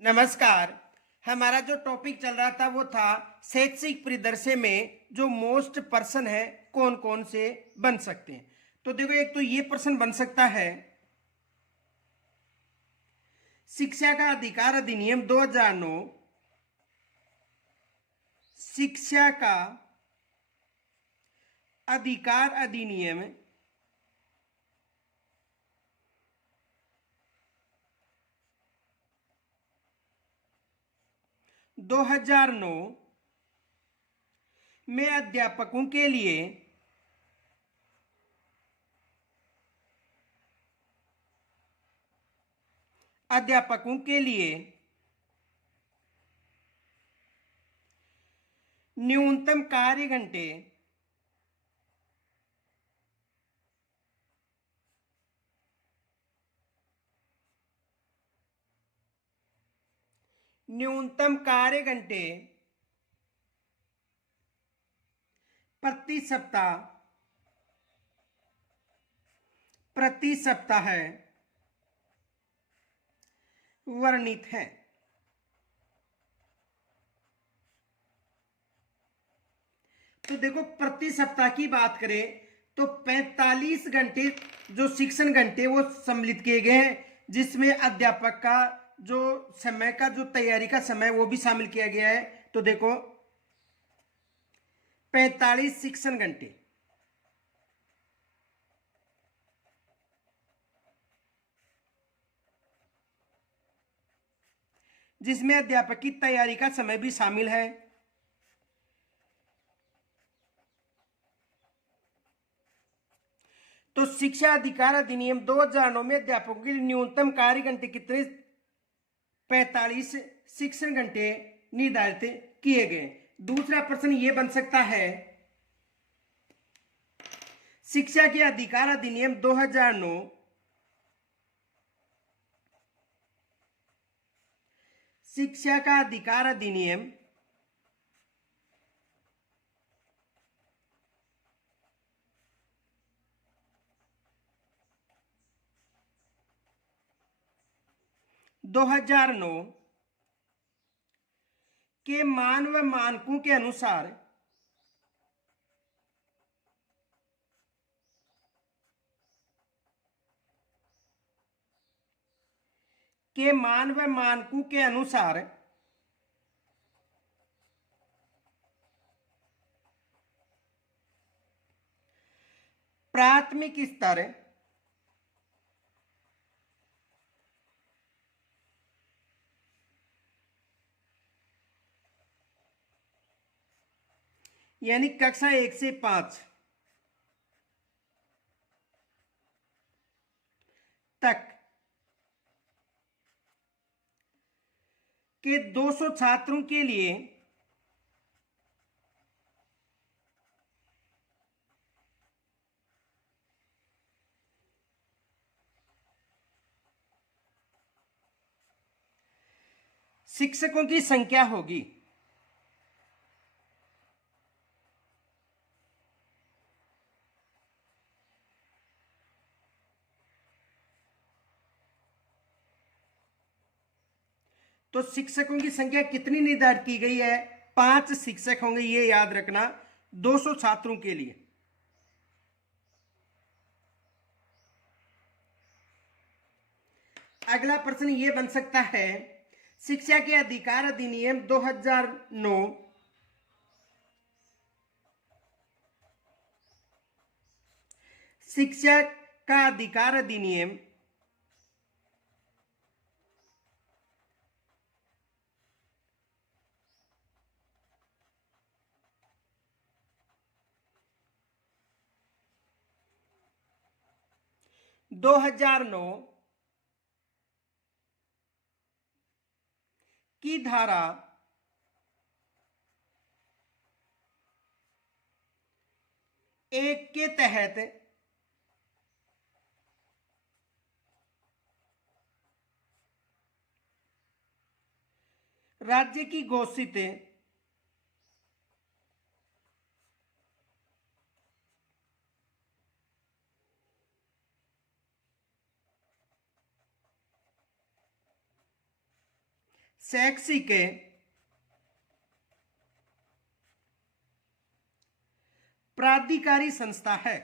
नमस्कार। हमारा जो टॉपिक चल रहा था वो था शैक्षिक परिदृश्य में जो मोस्ट पर्सन है कौन कौन से बन सकते हैं। तो देखो, एक तो ये पर्सन बन सकता है शिक्षा का अधिकार अधिनियम 2009, शिक्षा का अधिकार अधिनियम 2009 में अध्यापकों के लिए न्यूनतम कार्य घंटे प्रति सप्ताह वर्णित है। तो देखो, प्रति सप्ताह की बात करें तो 45 घंटे जो शिक्षण घंटे वो सम्मिलित किए गए हैं, जिसमें अध्यापक का जो समय का जो तैयारी का समय वो भी शामिल किया गया है। तो देखो, 45 शिक्षण घंटे जिसमें अध्यापक की तैयारी का समय भी शामिल है। तो शिक्षा अधिकार अधिनियम 2009 में अध्यापकों के लिए न्यूनतम कार्य घंटे कितने? 45 शिक्षण घंटे निर्धारित किए गए। दूसरा प्रश्न ये बन सकता है, शिक्षा के अधिकार अधिनियम 2009 शिक्षा का अधिकार अधिनियम दो हजार नौ के मान व मानकों के अनुसार प्राथमिक स्तर यानी कक्षा 1 से 5 तक के 200 छात्रों के लिए शिक्षकों की संख्या होगी। तो शिक्षकों की संख्या कितनी निर्धारित की गई है? 5 शिक्षक होंगे, ये याद रखना, 200 छात्रों के लिए। अगला प्रश्न ये बन सकता है, शिक्षा के अधिकार अधिनियम 2009 शिक्षा का अधिकार अधिनियम दो हजार नौ की धारा 1 के तहत राज्य की घोषित शैक्षिक प्राधिकारी संस्था है।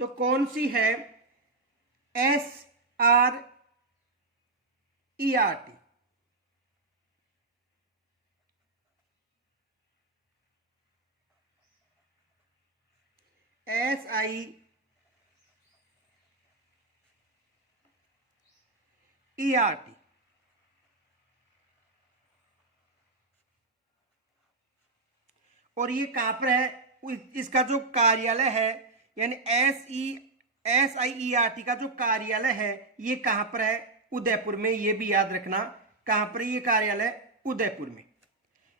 तो कौन सी है? SRERT। SIERT। और ये कहां पर है? इसका जो कार्यालय है, यानी SIERT का जो कार्यालय है ये कहां पर है? उदयपुर में। ये भी याद रखना, कहां पर ये कार्यालय? उदयपुर में।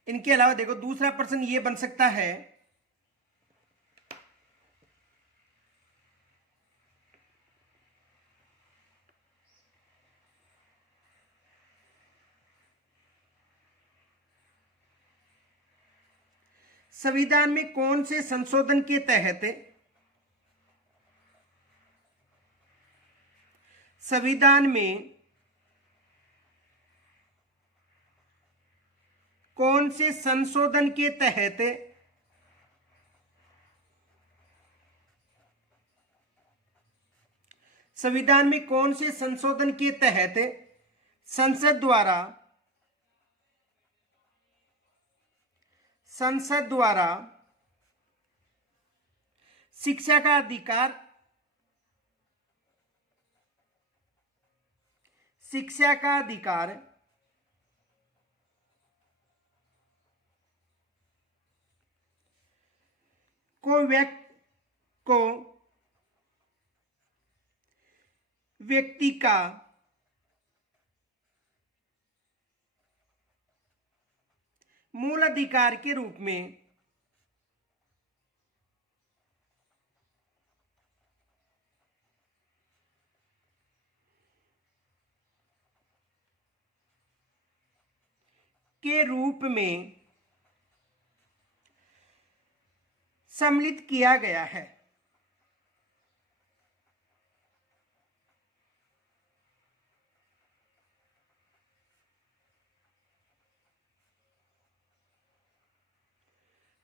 इनके अलावा देखो दूसरा प्रश्न ये बन सकता है, संविधान में कौन से संशोधन के तहत संविधान में कौन से संशोधन के तहत संविधान में कौन से संशोधन के तहत संसद द्वारा शिक्षा का अधिकार को व्यक्ति का मूल अधिकार के रूप में सम्मिलित किया गया है।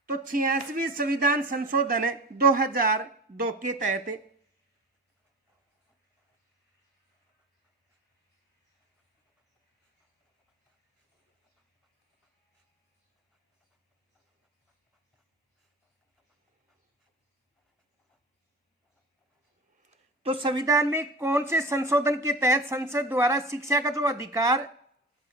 तो 86वें संविधान संशोधन 2002 के तहत तो संविधान में कौन से संशोधन के तहत संसद द्वारा शिक्षा का जो अधिकार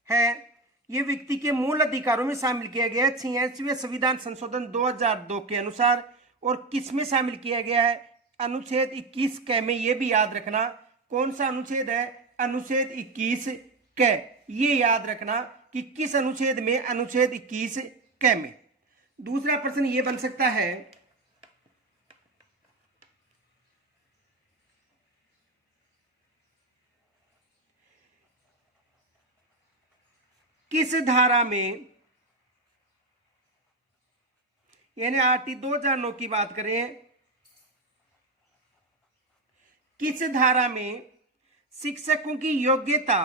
है ये व्यक्ति के मूल अधिकारों में शामिल किया गया है 86वें संविधान संशोधन 2002 के अनुसार। और किस में शामिल किया गया है? अनुच्छेद 21 क में। ये भी याद रखना कौन सा अनुच्छेद है? अनुच्छेद 21 क। ये याद रखना कि किस अनुच्छेद में? अनुच्छेद 21 क में। दूसरा प्रश्न ये बन सकता है, किस धारा में, यानी RT 2009 की बात करें, किस धारा में शिक्षकों की योग्यता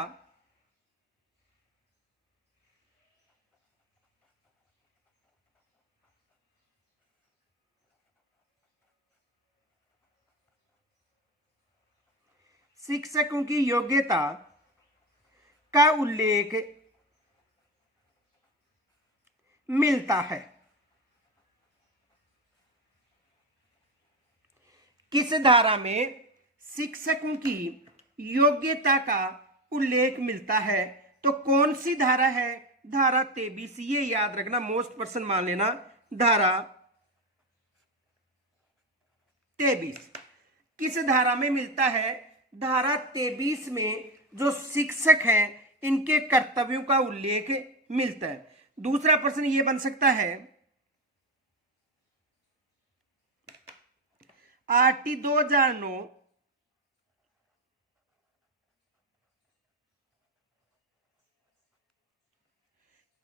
का उल्लेख मिलता है? किस धारा में शिक्षकों की योग्यता का उल्लेख मिलता है? तो कौन सी धारा है? धारा 23। ये याद रखना, मोस्ट पर्सन मान लेना, धारा 23। किस धारा में मिलता है? धारा 23 में जो शिक्षक हैं इनके कर्तव्यों का उल्लेख मिलता है। दूसरा प्रश्न ये बन सकता है, RT 2009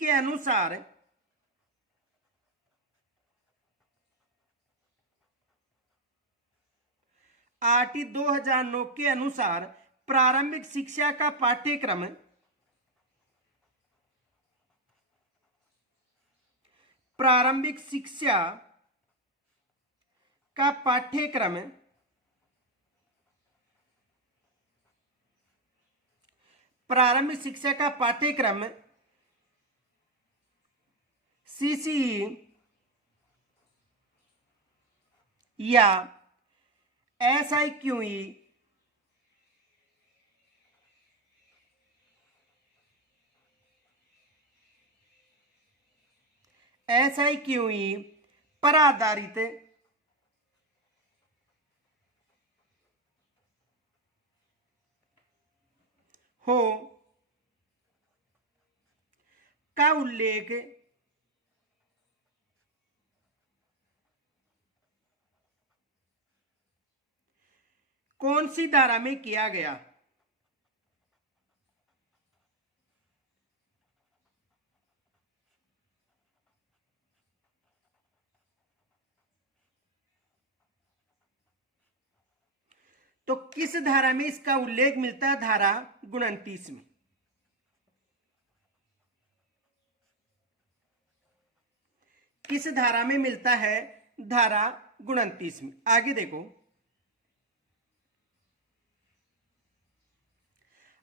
के अनुसार आरटी 2009 के अनुसार प्रारंभिक शिक्षा का पाठ्यक्रम प्रारंभिक शिक्षा का पाठ्यक्रम प्रारंभिक शिक्षा का पाठ्यक्रम सीसीई या एसआईक्यूई पर आधारित हो का उल्लेख कौन सी धारा में किया गया? तो किस धारा में इसका उल्लेख मिलता है? धारा 29 में। किस धारा में मिलता है? धारा 29 में। आगे देखो,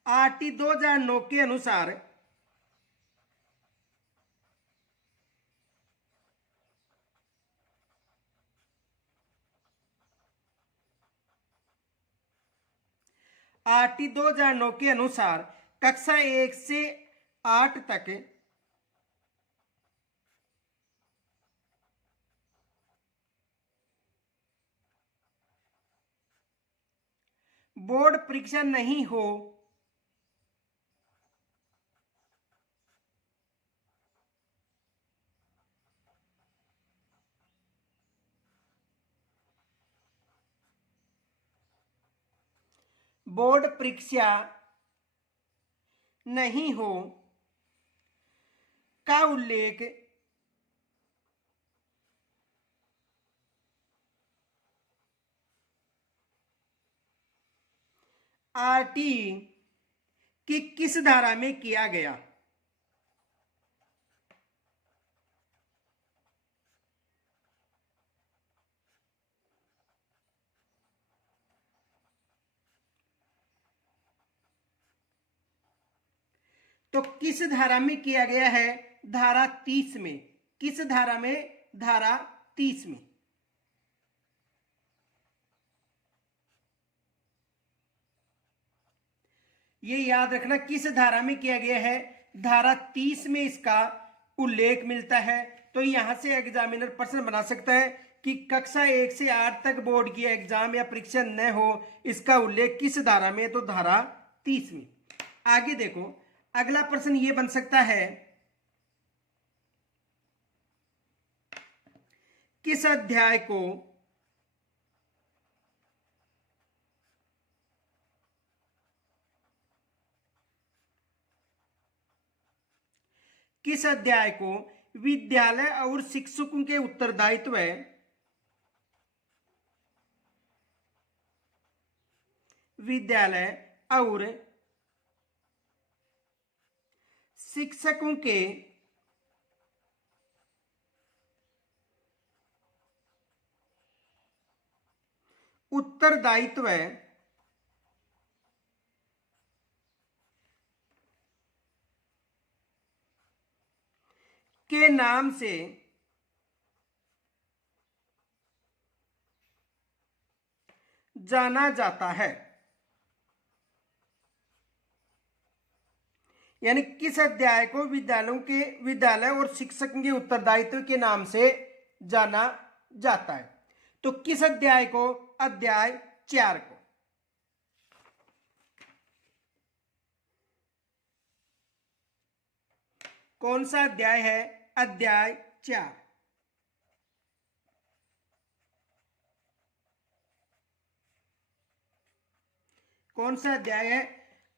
आरटी 2009 के अनुसार आरटी 2009 के अनुसार कक्षा 1 से 8 तक बोर्ड परीक्षा नहीं हो बोर्ड परीक्षा नहीं हो का उल्लेख आरटी की किस धारा में किया गया? तो किस धारा में किया गया है? धारा 30 में। किस धारा में? धारा 30 में। ये याद रखना, किस धारा में किया गया है? धारा 30 में इसका उल्लेख मिलता है। तो यहां से एग्जामिनर प्रश्न बना सकता है कि कक्षा 1 से 8 तक बोर्ड की एग्जाम या परीक्षा न हो, इसका उल्लेख किस धारा में? तो धारा 30 में। आगे देखो, अगला प्रश्न ये बन सकता है, किस अध्याय को विद्यालय और शिक्षकों के उत्तरदायित्व विद्यालय और शिक्षकों के उत्तरदायित्व के नाम से जाना जाता है। यानी किस अध्याय को विद्यालय और शिक्षकों के उत्तरदायित्व के नाम से जाना जाता है? तो किस अध्याय को? अध्याय 4 को। कौन सा अध्याय है? अध्याय 4। कौन सा अध्याय है?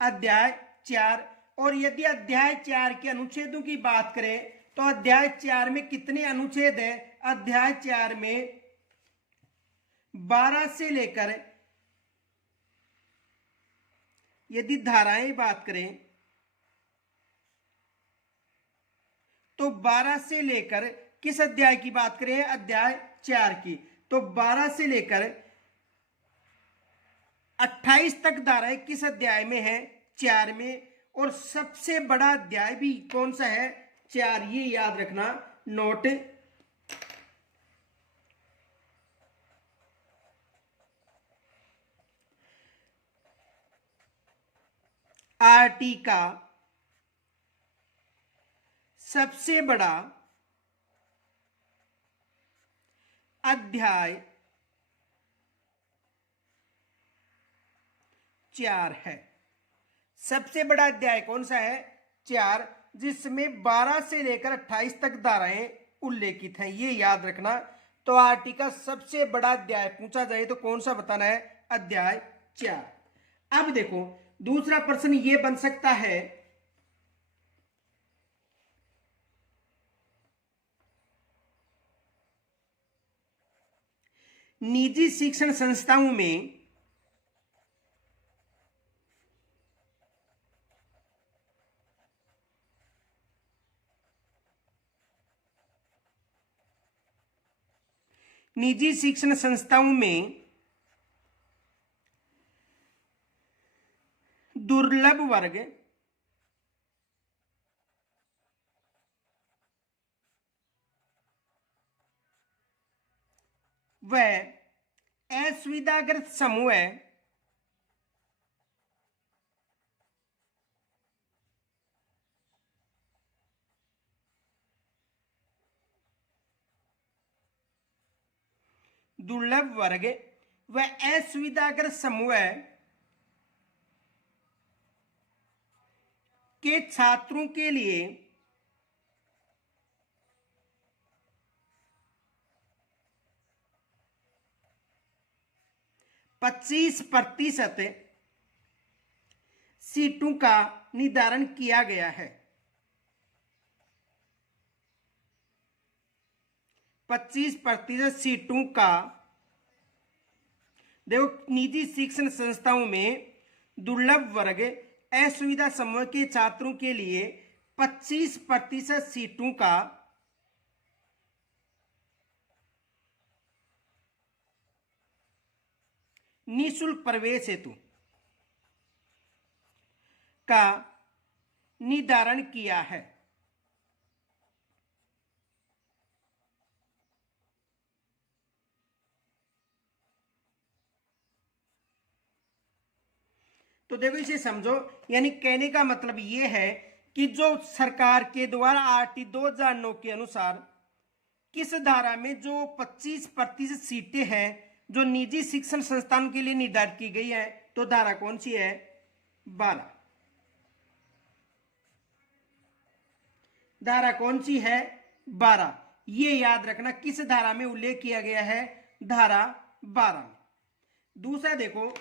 अध्याय 4। और यदि अध्याय 4 के अनुच्छेदों की बात करें तो अध्याय 4 में कितने अनुच्छेद हैं? अध्याय 4 में 12 से लेकर यदि धाराएं बात करें तो 12 से लेकर किस अध्याय की बात करें, अध्याय 4 की, तो 12 से लेकर 28 तक धाराएं किस अध्याय में है, 4 में। और सबसे बड़ा अध्याय भी कौन सा है, 4, ये याद रखना, नोट। आरटी का सबसे बड़ा अध्याय 4 है। सबसे बड़ा अध्याय कौन सा है, 4, जिसमें 12 से लेकर 28 तक धाराएं उल्लेखित हैं, ये याद रखना। तो आरटी का सबसे बड़ा अध्याय पूछा जाए तो कौन सा बताना है, अध्याय 4। अब देखो दूसरा प्रश्न ये बन सकता है, निजी शिक्षण संस्थाओं में निजी शिक्षण संस्थाओं में दुर्लभ वर्ग व असुविधाग्रस्त समूह दुर्लभ वर्ग व असुविधाग्रस्त समूह के छात्रों के लिए 25% सीटों का निर्धारण किया गया है। 25% सीटों का, देखो निजी शिक्षण संस्थाओं में दुर्लभ वर्ग असुविधा समूह के छात्रों के लिए 25% सीटों का निःशुल्क प्रवेश हेतु का निर्धारण किया है। तो देखो इसे समझो, यानी कहने का मतलब ये है कि जो सरकार के द्वारा आरटी 2009 के अनुसार किस धारा में जो 25% सीटें हैं जो निजी शिक्षण संस्थान के लिए निर्धारित की गई है, तो धारा कौन सी है, 12। धारा कौन सी है, 12। ये याद रखना किस धारा में उल्लेख किया गया है, धारा 12 में। दूसरा देखो,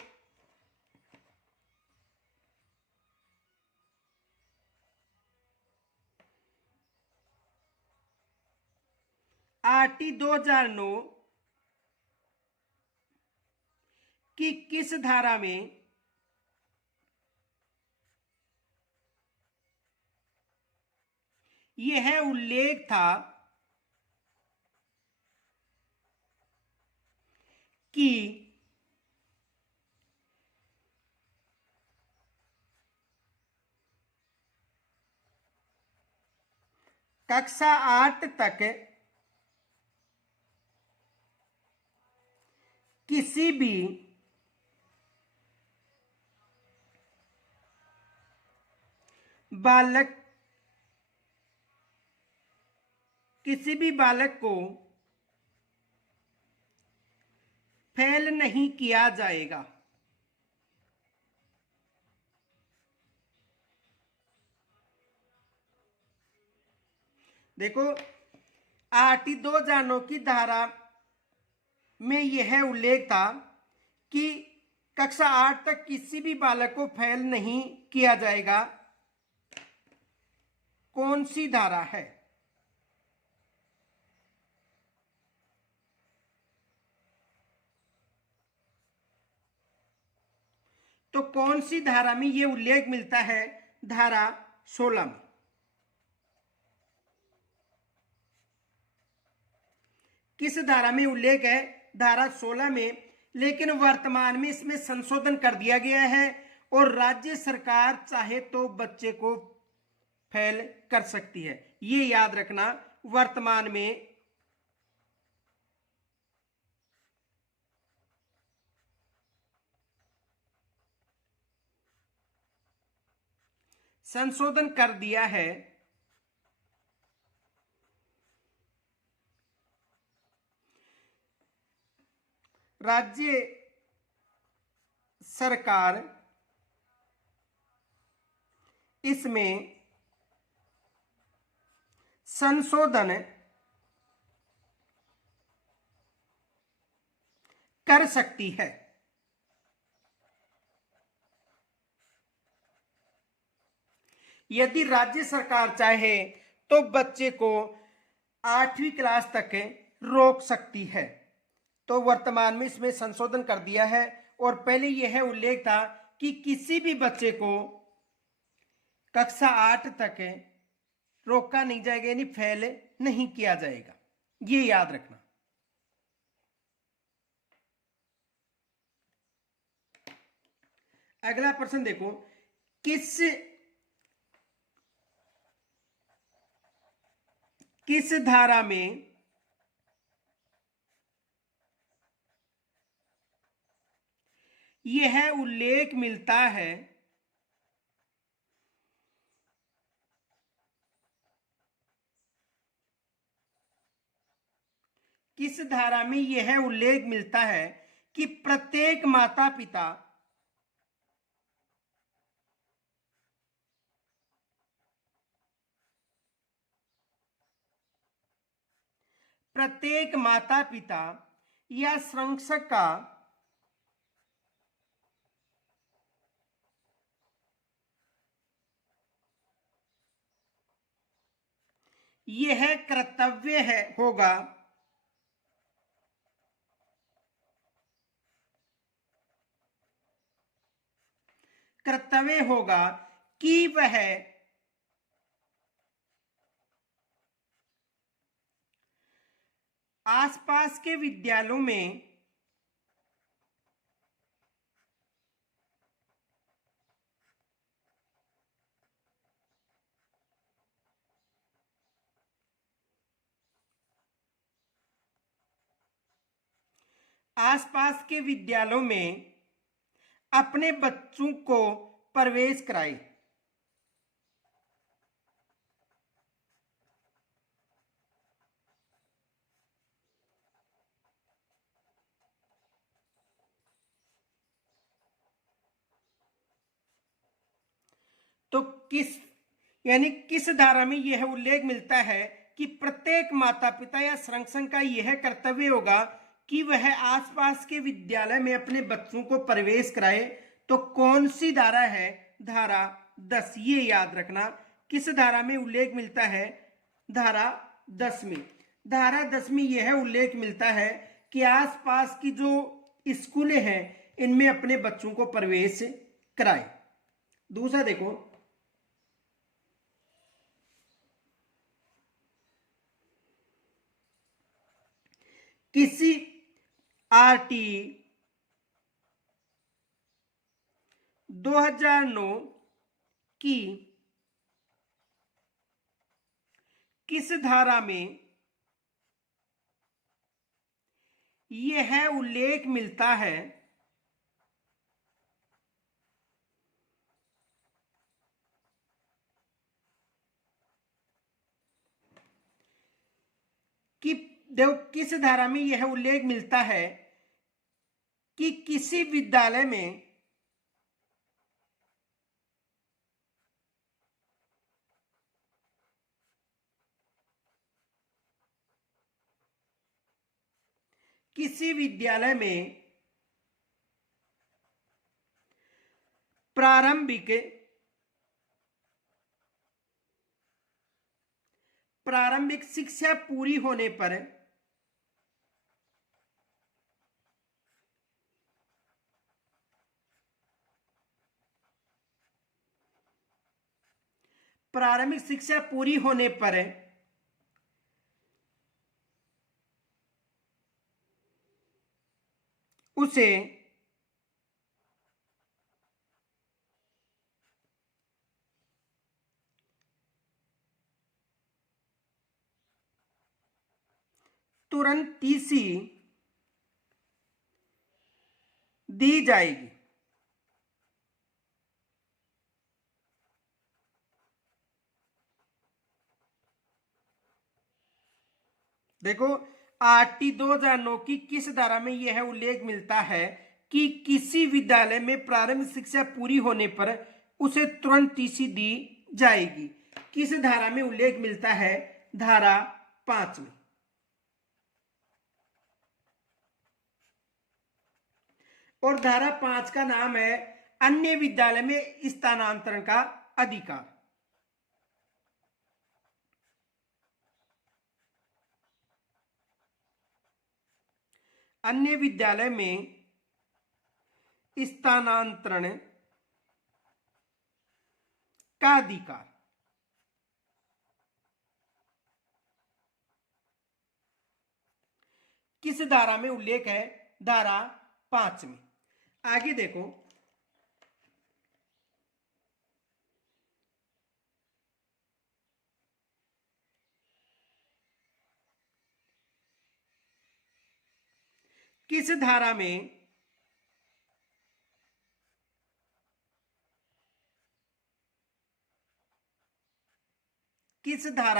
आरटी 2009 की किस धारा में यह उल्लेख था कि कक्षा 8 तक किसी भी बालक को फेल नहीं किया जाएगा। देखो आरटी 2009 की धारा में यह उल्लेख था कि कक्षा 8 तक किसी भी बालक को फेल नहीं किया जाएगा। कौन सी धारा है, तो कौन सी धारा में यह उल्लेख मिलता है? धारा 16 में। किस धारा में उल्लेख है? धारा 16 में। लेकिन वर्तमान में इसमें संशोधन कर दिया गया है और राज्य सरकार चाहे तो बच्चे को फेल कर सकती है, ये याद रखना। वर्तमान में संशोधन कर दिया है। राज्य सरकार इसमें संशोधन कर सकती है। यदि राज्य सरकार चाहे तो बच्चे को 8वीं क्लास तक रोक सकती है। तो वर्तमान में इसमें संशोधन कर दिया है और पहले यह उल्लेख था कि किसी भी बच्चे को कक्षा 8 तक रोका नहीं जाएगा, यानी फेल नहीं किया जाएगा, ये याद रखना। अगला प्रश्न देखो, किस धारा में यह उल्लेख मिलता है किस धारा में यह उल्लेख मिलता है कि प्रत्येक माता पिता या संरक्षक का यह कर्तव्य होगा कि वह आसपास के विद्यालयों में अपने बच्चों को प्रवेश कराए। तो किस धारा में यह उल्लेख मिलता है कि प्रत्येक माता पिता या संरक्षक का यह कर्तव्य होगा कि वह आसपास के विद्यालय में अपने बच्चों को प्रवेश कराए। तो कौन सी धारा है? धारा 10, ये याद रखना। किस धारा में उल्लेख मिलता है? धारा 10 में। धारा 10 में यह उल्लेख मिलता है कि आसपास की जो स्कूलें हैं इनमें अपने बच्चों को प्रवेश कराए। दूसरा देखो, किसी आरटी 2009 की किस धारा में यह उल्लेख मिलता है कि देखो किस धारा में यह उल्लेख मिलता है कि किसी विद्यालय में प्रारंभिक शिक्षा पूरी होने पर प्रारंभिक शिक्षा पूरी होने पर उसे तुरंत टीसी दी जाएगी। देखो आरटी 2009 की किस धारा में यह उल्लेख मिलता है कि किसी विद्यालय में प्रारंभिक शिक्षा पूरी होने पर उसे तुरंत टीसी दी जाएगी? किस धारा में उल्लेख मिलता है? धारा 5 में। और धारा 5 का नाम है अन्य विद्यालय में स्थानांतरण का अधिकार। अन्य विद्यालय में स्थानांतरण का अधिकार। किस धारा में उल्लेख है? धारा 5 में। आगे देखो, किस धारा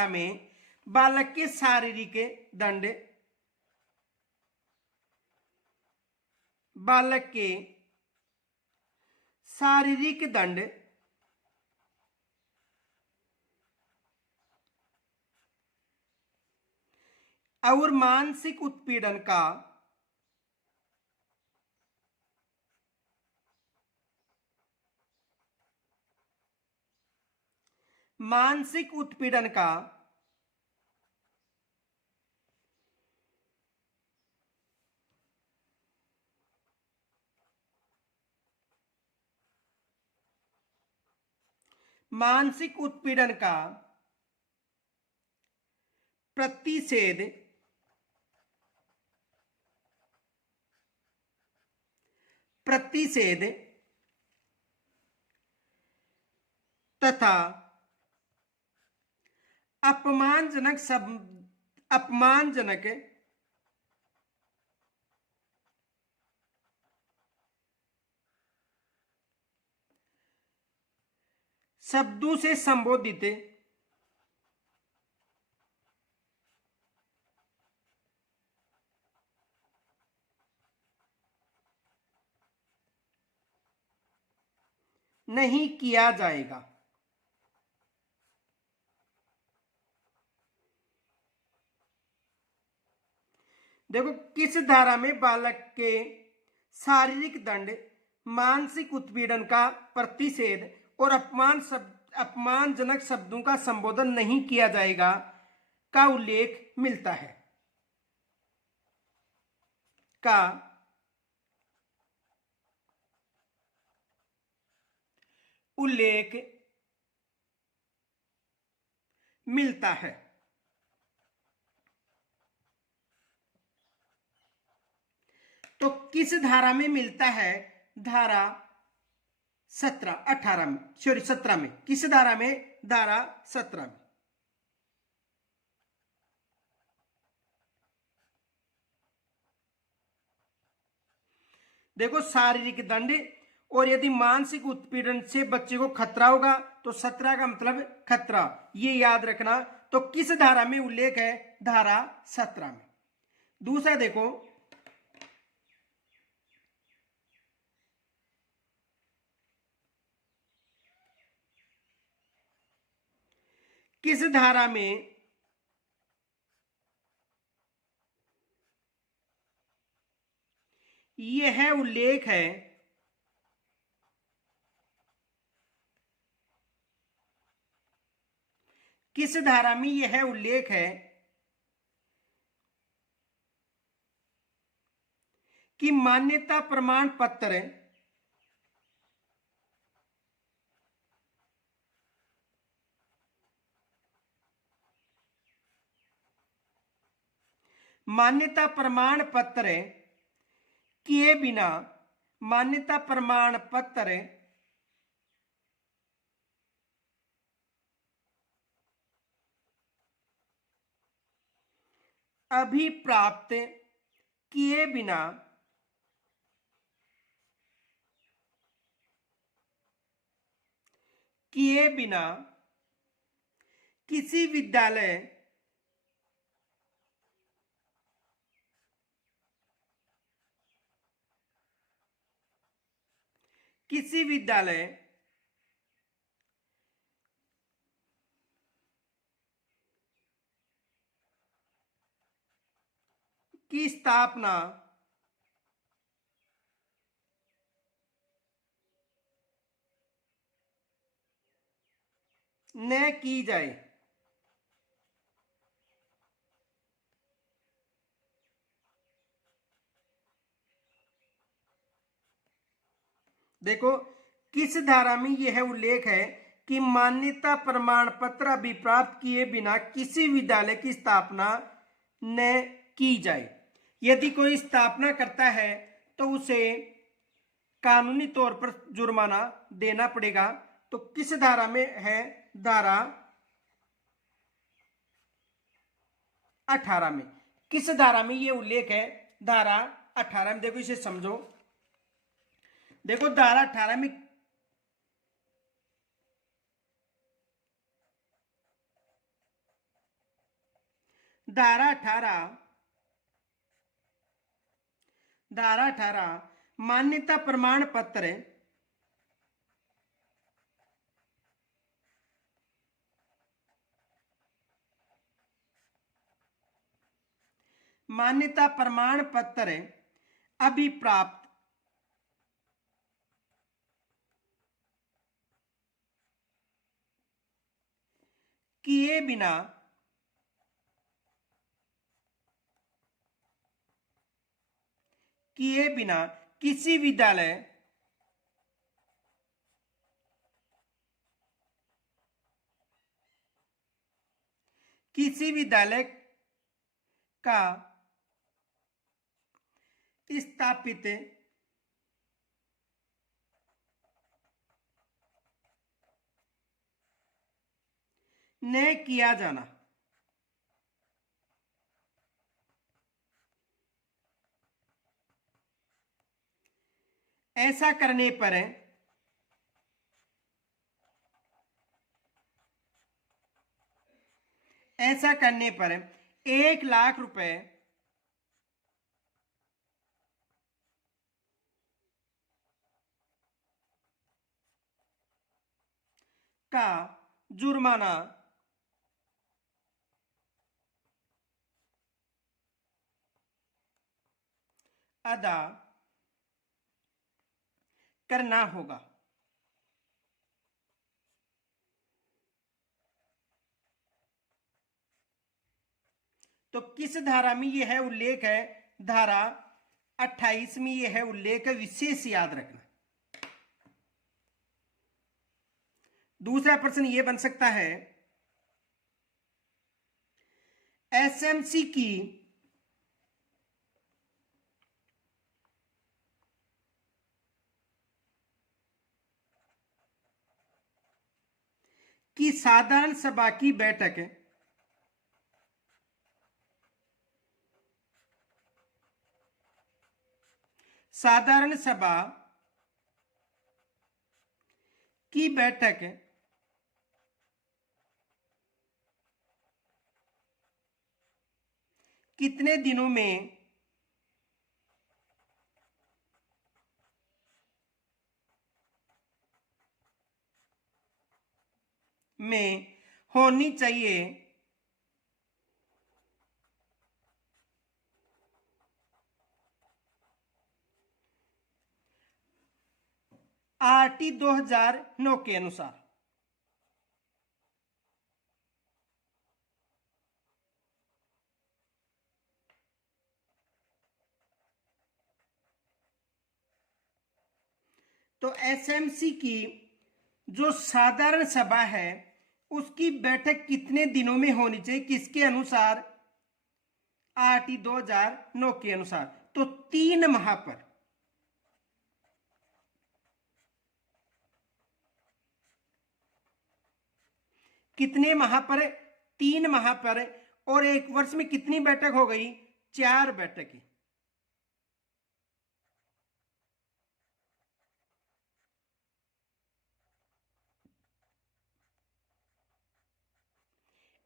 में बालक के शारीरिक दंड, बालक के शारीरिक दंड और मानसिक उत्पीड़न का प्रतिषेध तथा अपमानजनक शब्दों से संबोधित नहीं किया जाएगा। देखो किस धारा में बालक के शारीरिक दंड, मानसिक उत्पीड़न का प्रतिषेध और अपमानजनक शब्दों का संबोधन नहीं किया जाएगा का उल्लेख मिलता है? का उल्लेख मिलता है। तो किस धारा में मिलता है? धारा 17 में। किस धारा में? धारा 17 में। देखो शारीरिक दंड और यदि मानसिक उत्पीड़न से बच्चे को खतरा होगा तो 17 का मतलब खतरा, ये याद रखना। तो किस धारा में उल्लेख है? धारा 17 में। दूसरा देखो, किस धारा में यह उल्लेख है किस धारा में यह उल्लेख है कि मान्यता प्रमाण पत्र मान्यता प्रमाण पत्र किए बिना, मान्यता प्रमाण पत्र अभिप्राप्त किए बिना किसी विद्यालय की स्थापना न की जाए। देखो किस धारा में यह उल्लेख है कि मान्यता प्रमाण पत्र अभिप्राप्त किए बिना किसी विद्यालय की स्थापना न की जाए। यदि कोई स्थापना करता है तो उसे कानूनी तौर पर जुर्माना देना पड़ेगा। तो किस धारा में है? धारा 18 में। किस धारा में यह उल्लेख है? धारा 18 में। देखो इसे समझो। देखो धारा 18 में धारा 18 मान्यता प्रमाण पत्र अभिप्राप्त किए बिना किसी विद्यालय का स्थापित न किया जाना। ऐसा करने पर 1,00,000 रुपए का जुर्माना अदा करना होगा। तो किस धारा में यह उल्लेख है? धारा 28 में यह उल्लेख विशेष याद रखना। दूसरा प्रश्न यह बन सकता है, एसएमसी की साधारण सभा की बैठक कितने दिनों में होनी चाहिए? आरटी 2009 के अनुसार। तो एसएमसी की जो साधारण सभा है उसकी बैठक कितने दिनों में होनी चाहिए? किसके अनुसार? आरटी 2009 के अनुसार। तो 3 माह पर कितने माह पर? 3 माह पर। और एक वर्ष में कितनी बैठक हो गई? 4 बैठकें।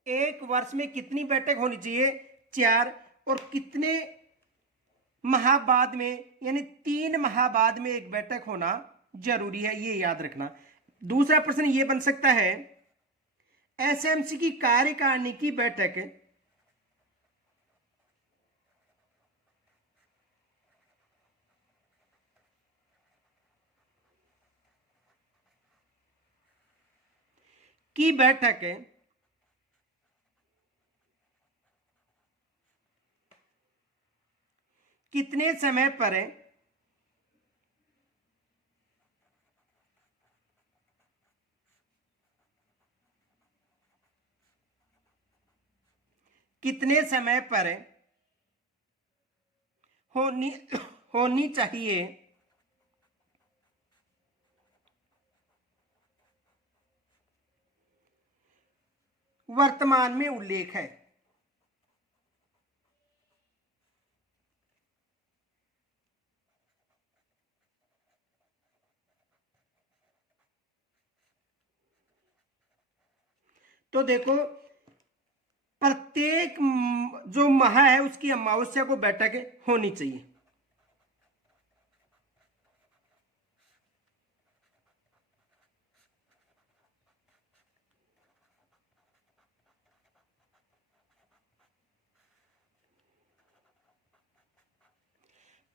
एक वर्ष में कितनी बैठक होनी चाहिए? 4। और कितने माह बाद में, यानी 3 माह बाद में एक बैठक होना जरूरी है, ये याद रखना। दूसरा प्रश्न ये बन सकता है, एसएमसी की कार्यकारिणी की बैठक की बैठक कितने समय पर है? कितने समय पर होनी होनी चाहिए? वर्तमान में उल्लेख है। तो देखो, प्रत्येक जो माह है उसकी अमावस्या को बैठक होनी चाहिए।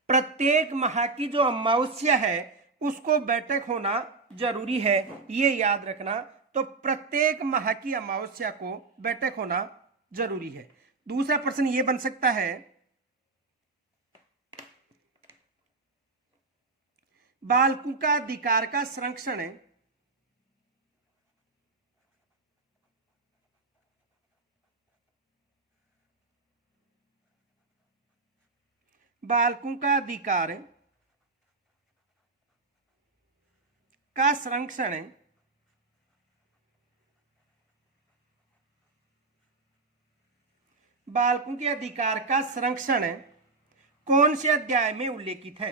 प्रत्येक माह की जो अमावस्या है उसको बैठक होना जरूरी है, ये याद रखना। तो प्रत्येक माह की अमावस्या को बैठक होना जरूरी है। दूसरा प्रश्न ये बन सकता है, बालकों का अधिकार का संरक्षण बालकों का अधिकार का संरक्षण बालकों के अधिकार का संरक्षण कौन से अध्याय में उल्लेखित है?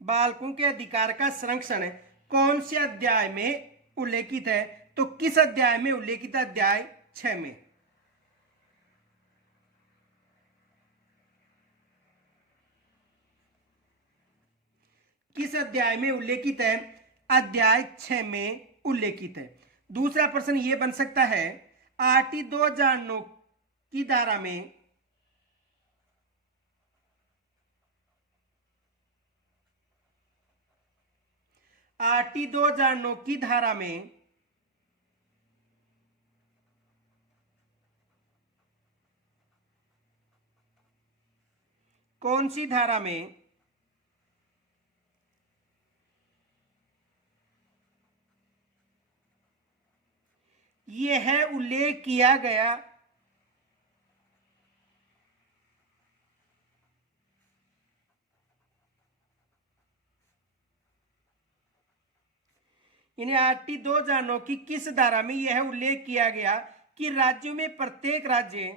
बालकों के अधिकार का संरक्षण कौन से अध्याय में उल्लेखित है? तो किस अध्याय में उल्लेखित है? अध्याय 6 में। किस अध्याय में उल्लेखित है? अध्याय 6 में उल्लेखित है। दूसरा प्रश्न यह बन सकता है, आरटी 2009 की धारा में आरटी 2009 की धारा में कौन सी धारा में यह उल्लेख किया गया यानी आरटी 2009 की किस धारा में यह उल्लेख किया गया कि राज्यों में प्रत्येक राज्यों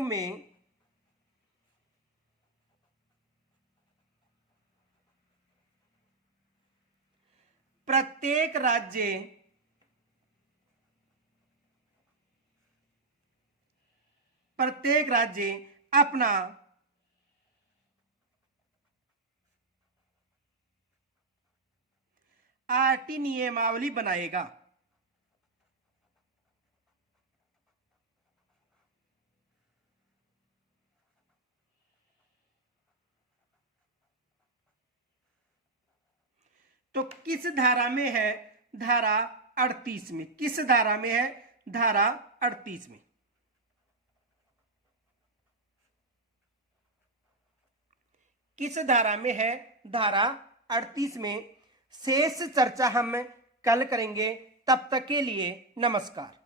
में प्रत्येक राज्य अपना आरटी नियमावली बनाएगा। तो किस धारा में है? धारा 38 में। किस धारा में है? धारा 38 में। किस धारा में है? धारा 38 में। शेष चर्चा हम कल करेंगे। तब तक के लिए नमस्कार।